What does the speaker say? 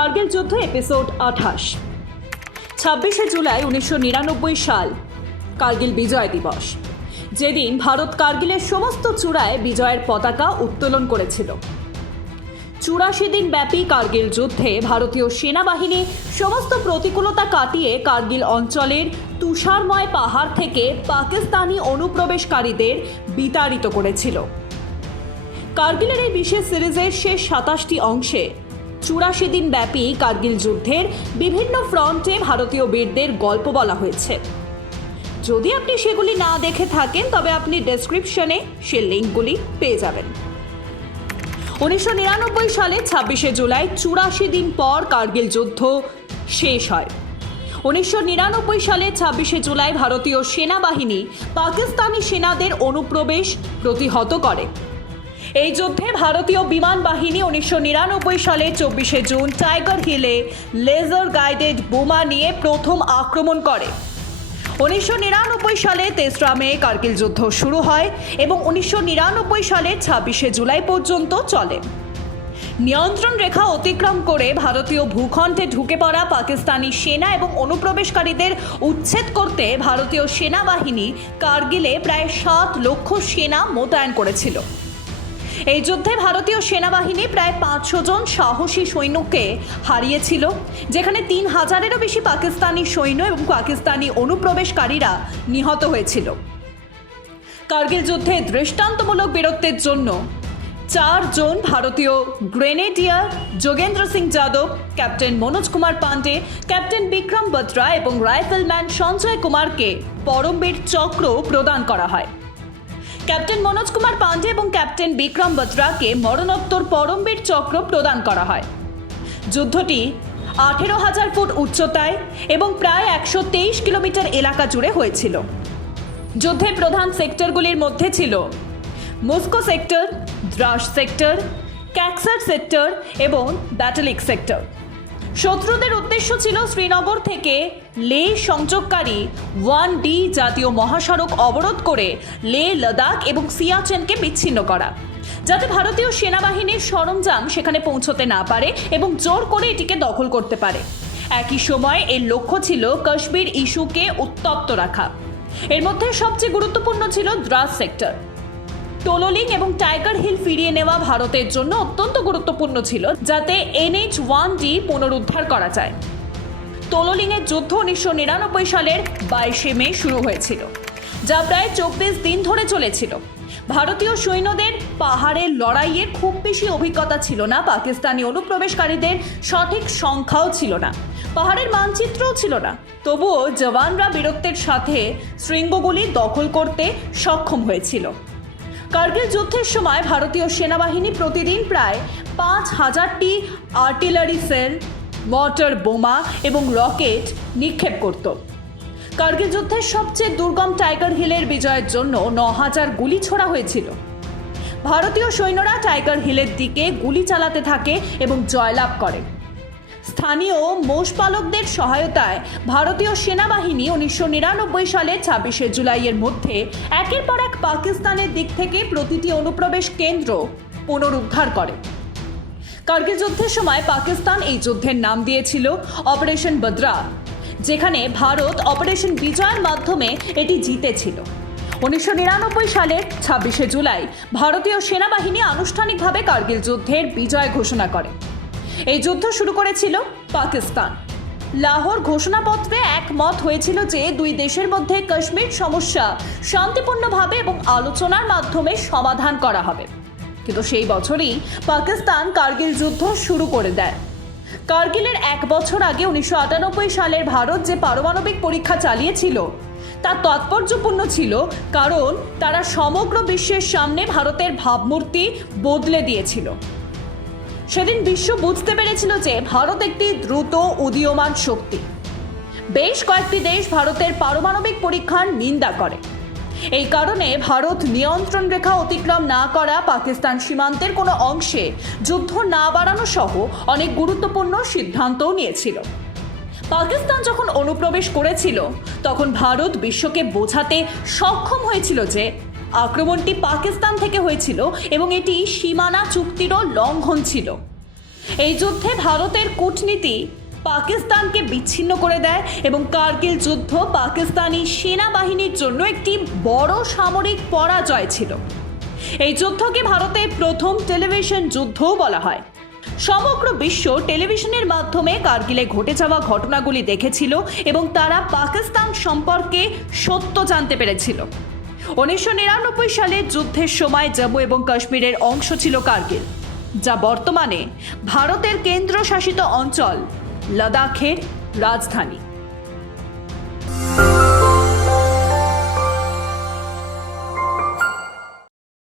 কার্গিল যুদ্ধ এপিসোড আঠাশ। ছাব্বিশে জুলাই উনিশশো নিরানব্বই সাল, কার্গিল বিজয় দিবস। যেদিন ভারত কার্গিলের সমস্ত চূড়ায় বিজয়ের পতাকা উত্তোলন করেছিল। চুরাশি দিন ব্যাপী কার্গিল যুদ্ধে ভারতীয় সেনাবাহিনী সমস্ত প্রতিকূলতা কাটিয়ে কার্গিল অঞ্চলের তুষারময় পাহাড় থেকে পাকিস্তানি অনুপ্রবেশকারীদের বিতাড়িত করেছিল। কার্গিলের এই বিশেষ সিরিজের শেষ সাতাশটি অংশে চুরাশি দিন ব্যাপী কার্গিল যুদ্ধের বিভিন্ন ফ্রন্টে ভারতীয় বীরদের গল্প বলা হয়েছে। যদি আপনি সেগুলি না দেখে থাকেন, তবে আপনি ডেসক্রিপশনে সে লিঙ্কগুলি পেয়ে যাবেন। উনিশশো নিরানব্বই সালে ছাব্বিশে জুলাই চুরাশি দিন পর কার্গিল যুদ্ধ শেষ হয়। উনিশশো নিরানব্বই সালে ছাব্বিশে জুলাই ভারতীয় সেনাবাহিনী পাকিস্তানি সেনাদের অনুপ্রবেশ প্রতিহত করে। এই যুদ্ধে ভারতীয় বিমান বাহিনী উনিশশো নিরানব্বই সালে চব্বিশে জুন টাইগার হিলে লেজার গাইডেড বোমা নিয়ে প্রথম আক্রমণ করে। উনিশশো নিরানব্বই সালে তেসরা মে কার্গিল যুদ্ধ শুরু হয় এবং উনিশশো নিরানব্বই সালে ছাব্বিশে জুলাই পর্যন্ত চলে। নিয়ন্ত্রণ রেখা অতিক্রম করে ভারতীয় ভূখণ্ডে ঢুকে পড়া পাকিস্তানি সেনা এবং অনুপ্রবেশকারীদের উচ্ছেদ করতে ভারতীয় সেনাবাহিনী কার্গিলে প্রায় সাত লক্ষ সেনা মোতায়েন করেছিল। এই যুদ্ধে ভারতীয় সেনাবাহিনী প্রায় পাঁচশো জন সাহসী সৈন্যকে হারিয়েছিল, যেখানে তিন হাজারেরও বেশি পাকিস্তানি সৈন্য এবং পাকিস্তানি অনুপ্রবেশকারীরা নিহত হয়েছিল। কার্গিল যুদ্ধে দৃষ্টান্তমূলক বীরত্বের জন্য চারজন ভারতীয় grenadier Yogendra Singh Yadav, captain Manoj Kumar Pandey captain Vikram Batra এবং রাইফেলম্যান সঞ্জয় কুমারকে পরমবীর চক্র প্রদান করা হয়। ক্যাপ্টেন মনোজ কুমার পান্ডে এবং ক্যাপ্টেন বিক্রম বত্রাকে মরণোত্তর পরমবীর চক্র প্রদান করা হয়। যুদ্ধটি আঠেরো হাজার ফুট উচ্চতায় এবং প্রায় একশো তেইশ কিলোমিটার এলাকা জুড়ে হয়েছিল। যুদ্ধের প্রধান সেক্টরগুলির মধ্যে ছিল Mushkoh sector, Dras sector, Kaksar sector এবং ব্যাটালিক সেক্টর। শত্রুদের উদ্দেশ্য ছিল শ্রীনগর থেকে লে সংযোগকারী ওয়ান ডি জাতীয় মহাসড়ক অবরোধ করে লে, লাদাখ এবং সিয়াচেনকে বিচ্ছিন্ন করা, যাতে ভারতীয় সেনাবাহিনীর সরঞ্জাম সেখানে পৌঁছতে না পারে এবং জোর করে এটিকে দখল করতে পারে। একই সময় এর লক্ষ্য ছিল কাশ্মীর ইস্যুকে উত্তপ্ত রাখা। এর মধ্যে সবচেয়ে গুরুত্বপূর্ণ ছিল দ্রাস সেক্টর। টোলোলিং এবং টাইগার হিল ফিরিয়ে নেওয়া ভারতের জন্য অত্যন্ত গুরুত্বপূর্ণ ছিল, যাতে এনএইচ ওয়ান ডি পুনরুদ্ধার করা যায়। তোলোলিংয়ের যুদ্ধ উনিশশো নিরানব্বই সালের বাইশে মে শুরু হয়েছিল, যা প্রায় চব্বিশ দিন ধরে চলেছিল। ভারতীয় সৈন্যদের পাহাড়ের লড়াইয়ে খুব বেশি অভিজ্ঞতা ছিল না, পাকিস্তানি অনুপ্রবেশকারীদের সঠিক সংখ্যাও ছিল না, পাহাড়ের মানচিত্রও ছিল না। তবুও জওয়ানরা বীরত্বের সাথে শৃঙ্গগুলি দখল করতে সক্ষম হয়েছিল। কার্গিল যুদ্ধের সময় ভারতীয় সেনাবাহিনী প্রতিদিন প্রায় পাঁচ হাজারটি আর্টিলারি সেল, মর্টার বোমা এবং রকেট নিক্ষেপ করত। কার্গিল যুদ্ধের সবচেয়ে দুর্গম টাইগার হিলের বিজয়ের জন্য ন হাজার গুলি ছোড়া হয়েছিল। ভারতীয় সৈন্যরা টাইগার হিলের দিকে গুলি চালাতে থাকে এবং জয়লাভ করে। স্থানীয় মোষপালকদের সহায়তায় ভারতীয় সেনাবাহিনী উনিশশো নিরানব্বই সালে ছাব্বিশে জুলাইয়ের মধ্যে একের পর এক পাকিস্তানের দিক থেকে প্রতিটি অনুপ্রবেশ কেন্দ্র পুনরুদ্ধার করে। কার্গিল যুদ্ধের সময় পাকিস্তান এই যুদ্ধের নাম দিয়েছিল অপারেশন বদ্রা, যেখানে ভারত অপারেশন বিজয়ের মাধ্যমে এটি জিতেছিল। উনিশশো নিরানব্বই সালের ছাব্বিশে জুলাই ভারতীয় সেনাবাহিনী আনুষ্ঠানিকভাবে কার্গিল যুদ্ধের বিজয় ঘোষণা করে। এই যুদ্ধ শুরু করেছিল পাকিস্তান। লাহোর ঘোষণাপত্রে একমত হয়েছিল যে দুই দেশের মধ্যে কাশ্মীর সমস্যা শান্তিপূর্ণভাবে এবং আলোচনার মাধ্যমে সমাধান করা হবে। কিন্তু সেই বছরই পাকিস্তান কার্গিল যুদ্ধ শুরু করে দেয়। কার্গিলের এক বছর আগে উনিশশো আটানব্বই সালের ভারত যে পারমাণবিক পরীক্ষা চালিয়েছিল তা তাৎপর্যপূর্ণ ছিল কারণ তারা সমগ্র বিশ্বের সামনে ভারতের ভাবমূর্তি বদলে দিয়েছিল। সেদিন বিশ্ব বুঝতে পেরেছিল যে ভারত একটি দ্রুত উদীয়মান শক্তি। বেশ কয়েকটি দেশ ভারতের পারমাণবিক পরীক্ষার নিন্দা করে। এই কারণে ভারত নিয়ন্ত্রণ রেখা অতিক্রম না করা পাকিস্তান সীমান্তের কোনো অংশে যুদ্ধ না বাড়ানো সহ অনেক গুরুত্বপূর্ণ সিদ্ধান্তও নিয়েছিল। পাকিস্তান যখন অনুপ্রবেশ করেছিল, তখন ভারত বিশ্বকে বোঝাতে সক্ষম হয়েছিল যে আক্রমণটি পাকিস্তান থেকে হয়েছিল এবং এটি সীমানা চুক্তিরও লঙ্ঘন ছিল। এই যুদ্ধে ভারতের কূটনীতি পাকিস্তানকে বিচ্ছিন্ন করে দেয় এবং কার্গিল যুদ্ধ পাকিস্তানি সেনাবাহিনীর জন্য একটি বড় সামরিক পরাজয় ছিল। এই যুদ্ধকে ভারতের প্রথম টেলিভিশন যুদ্ধও বলা হয়। সমগ্র বিশ্ব টেলিভিশনের মাধ্যমে কার্গিলে ঘটে যাওয়া ঘটনাগুলি দেখেছিল এবং তারা পাকিস্তান সম্পর্কে সত্য জানতে পেরেছিল। উনিশশো নিরানব্বই সালে যুদ্ধের সময় জম্মু এবং কাশ্মীরের অংশ ছিল কার্গিল, যা বর্তমানে ভারতের কেন্দ্রশাসিত অঞ্চল, লাদাখের রাজধানী।